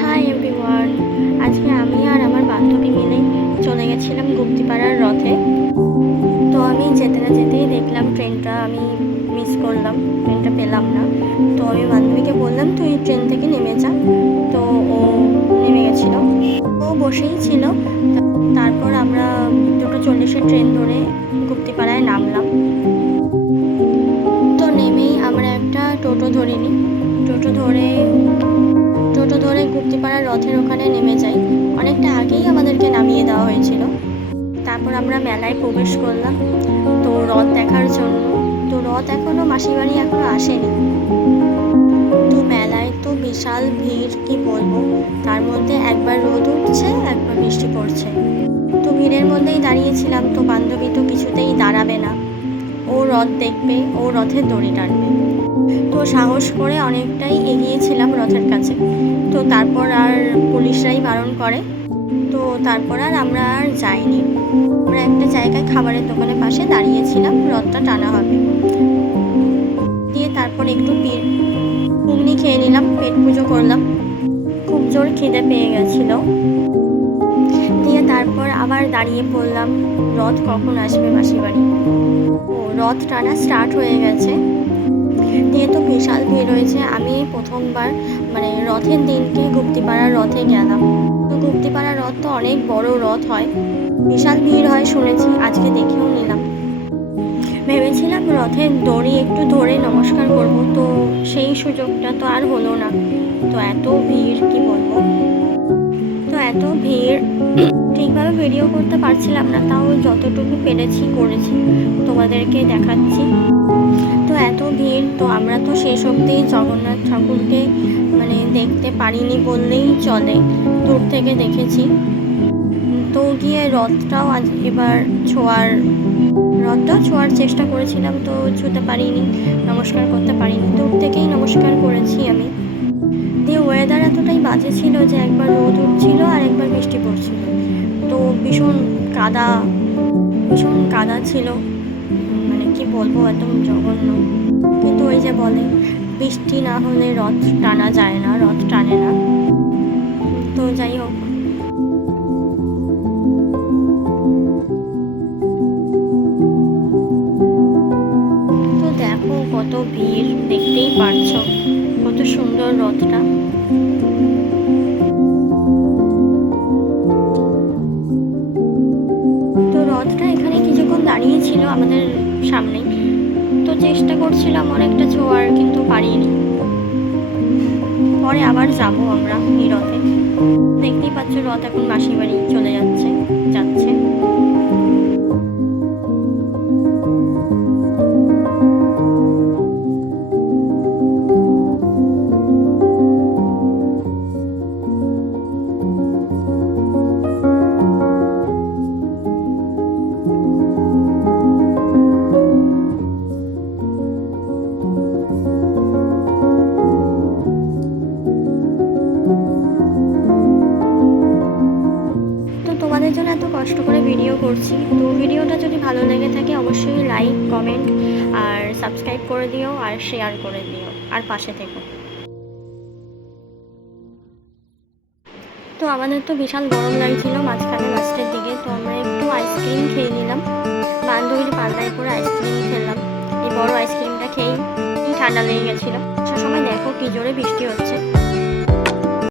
Hi everyone, আজকে আমি আর আমার বান্ধবী মিলে চলে গেছিলাম গুপ্তিপাড়ার রথে। তো আমি যেতে না যেতেই দেখলাম ট্রেনটা আমি মিস করলাম, ট্রেনটা পেলাম না। তো আমি বান্ধবীকে বললাম তুই ট্রেন থেকে নেমে যা। তো ও নেমে গেছিলো, ও বসেই ছিল। তারপর আমরা 2:40-এর ট্রেন ধরে গুপ্তিপাড়ায় নামলাম। তো নেমেই আমরা একটা টোটো ধরে নিই। টোটো ধরে গুপ্তিপাড়ার রথের ওখানে নেমে যাই। অনেকটা আগেই আমাদেরকে নামিয়ে দেওয়া হয়েছিল। তারপর আমরা মেলায় প্রবেশ করলাম তো রথ দেখার জন্য। তো রথ মাসির বাড়ি এখনো আসেনি। তো মেলায় তো বিশাল ভিড়, কি বলবো। তার মধ্যে একবার রোদ উঠছে, একবার বৃষ্টি পড়ছে। তো ভিড়ের মধ্যেই দাঁড়িয়েছিলাম। তো বান্ধবী তো কিছুতেই দাঁড়াবে না, ও রথ দেখবে, ও রথের দড়ি টানবে। তো সাহস করে অনেকটাই এগিয়েছিলাম রথের কাছে। তো তারপর আর পুলিশরাই বারণ করে। তো তারপর আর আমরা আর যাইনি। আমরা একটা জায়গায় খাবারের দোকানের পাশে দাঁড়িয়েছিলাম, রথটা টানা হবে। দিয়ে তারপর একটু ঘুগনি খেয়ে নিলাম, পেট পুজো করলাম। খুব জোর খিদে পেয়ে গেছিলো। দিয়ে তারপর আবার দাঁড়িয়ে পড়লাম, রথ কখন আসবে মাসির বাড়ি। ও রথ টানা স্টার্ট হয়ে গেছে। দিয়ে তো বিশাল ভিড় হয়েছে। আমি প্রথমবার রথের দিনকে গুপ্তিপাড়ার রথে গেলাম। তো গুপ্তিপাড়ার রথ তো অনেক বড় রথ হয়, বিশাল ভিড় হয় শুনেছি, আজকে দেখেও নিলাম। ভেবেছিলাম রথের দড়ি একটু ধরে নমস্কার করব, তো সেই সুযোগটা তো আর হলো না। তো এত ভিড়, কি বলবো। তো এত ভিড়, ঠিকভাবে ভিডিও করতে পারছিলাম না, তাও যতটুকু পেরেছি করেছি, তোমাদেরকে দেখাচ্ছি। তো এত ভিড়, তো আমরা তো শেষ অবধি জগন্নাথ ঠাকুরকে দেখতে পারিনি বললেই চলে, দূর থেকে দেখেছি। তো গিয়ে রথটাও এবার রথটাও ছোঁয়ার চেষ্টা করেছিলাম, তো ছুঁতে পারিনি, নমস্কার করতে পারিনি, দূর থেকেই নমস্কার করেছি আমি। দিয়ে ওয়েদার এতটাই বাজে ছিল যে একবার রোদ উঠছিল আর একবার বৃষ্টি পড়ছিল। তো ভীষণ কাদা ছিল, কি বলবো, একদম জঘন্য। কিন্তু ওই যে বলে, বৃষ্টি না হলে রথ টানা যায় না, রথ টানে না। তো যাই হোক, তো দেখো কত ভিড়, দেখতেই পারছো কত সুন্দর রথটা। তো রথটা এখানে কিছুক্ষণ দাঁড়িয়ে ছিল আমাদের সামনেই। তো চেষ্টা করছিলাম অনেকটা ছোঁয়ার, কিন্তু পারিনি। পরে আবার যাবো আমরা এই রথে। দেখতেই পাচ্ছ রথ এখন মাসির বাড়ি চলে যাচ্ছে। তোমাদের জন্য এত কষ্ট করে ভিডিও করছি। তো ভিডিওটা যদি ভালো লেগে থাকে অবশ্যই লাইক, কমেন্ট আর সাবস্ক্রাইব করে দিও, আর শেয়ার করে দিও, আর পাশে থেকো। তো আমাদের তো বিশাল গরম লাগছিল মাঝখানে, লাস্টের দিকে। তো আমরা একটু আইসক্রিম খেয়ে নিলাম, বান্ধবীর পাল্লায় করে আইসক্রিম খেলাম। এই বড় আইসক্রিমটা খেয়েই ঠান্ডা লেগে গেছিলো। আসার সময় দেখো কি জোরে বৃষ্টি হচ্ছে।